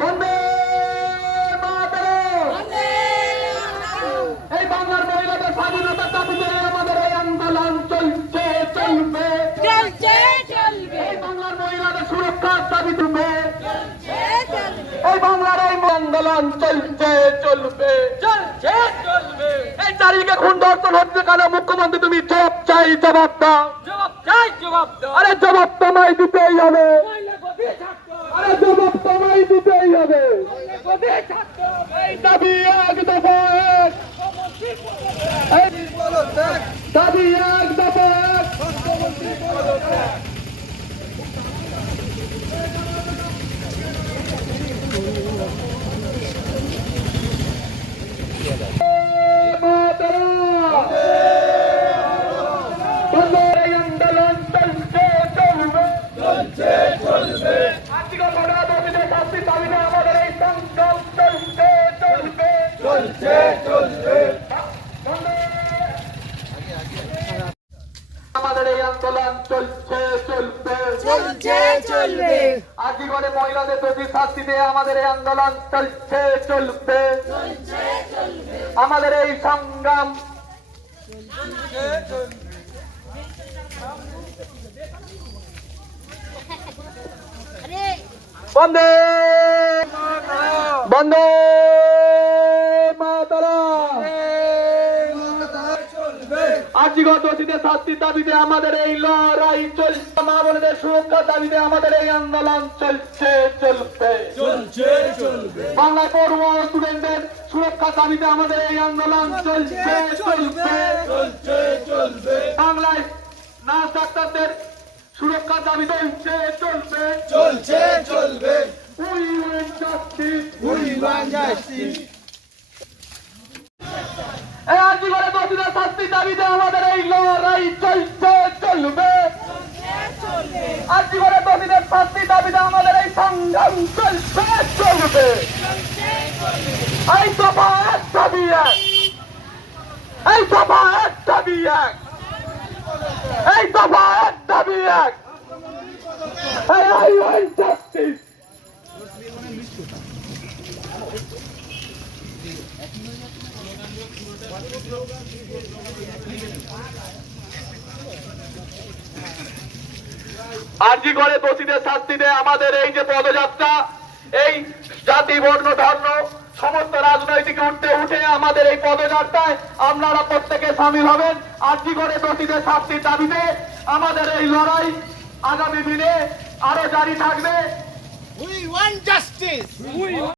বন্দে মাতরম। এই বাংলার মহিলাদের স্বাধীনতার দাবিতে আমাদের এই আন্দোলন চলছে চলবে এই বাংলার মহিলাদের সুরক্ষার দাবি তুলবে এই বাংলার এই আন্দোলন চলছে চলবে এই চারিদিকে খুন ধর্ষণ হচ্ছে কেন? মুখ্যমন্ত্রী তুমি জবাব চাই, জবাব দাও। আরে জবাব তোমায় দিতেই হবে, আরে জবাব তোমায় দিতেই হবে। এই দাবি এক দফা এক, দাবি এক দফা এক। আন্দোলন চলছে চলবে আজকে ঘটনা দাবিতে শাস্তি দাবিতে আমাদের এই সংগ্রাম চলছে চলবে আমাদের এই আন্দোলন চলছে চলবে আজকে করে মহিলাদের প্রতি শাস্তি দিয়ে আমাদের এই আন্দোলন চলছে চলবে আমাদের এই সংগ্রাম বন্দে বন্দে মাতরম। আজীবন দোষীদের শাস্তির দাবিতে আমাদের এই লড়াই চলছে, মা বোনদের সুরক্ষার দাবিতে আমাদের এই আন্দোলন চলছে চলবে বাংলায় পড়ুয়া স্টুডেন্টদের সুরক্ষার দাবিতে আমাদের এই আন্দোলন চলছে চলবে বাংলায় নার্স ডাক্তারদের সুরক্ষার দাবি চলছে We want justice. আজীবনে দোষীদের শাস্তির দাবিতে আমাদের এই লড়াই চলছে চলবে আজীবনে দোষীদের শাস্তির দাবিতে আমাদের এই সংগ্রাম চলছে চলবে এই দফা এক দাবি এক, এই দফা এক দাবি এক, এই দফা এক দাবি এক। I want justice. আরজি করে দোষীদের শাস্তিতে আমাদের এই যে পদযাত্রা, এই জাতি বর্ণ ধর্ম সমস্ত রাজনৈতিক উঠে আমাদের এই পদযাত্রায় আপনারা প্রত্যেকে সামিল হবেন। আরজি করে দোষীদের শাস্তির দাবিতে আমাদের এই লড়াই আগামী দিনে আরো জারি থাকবে।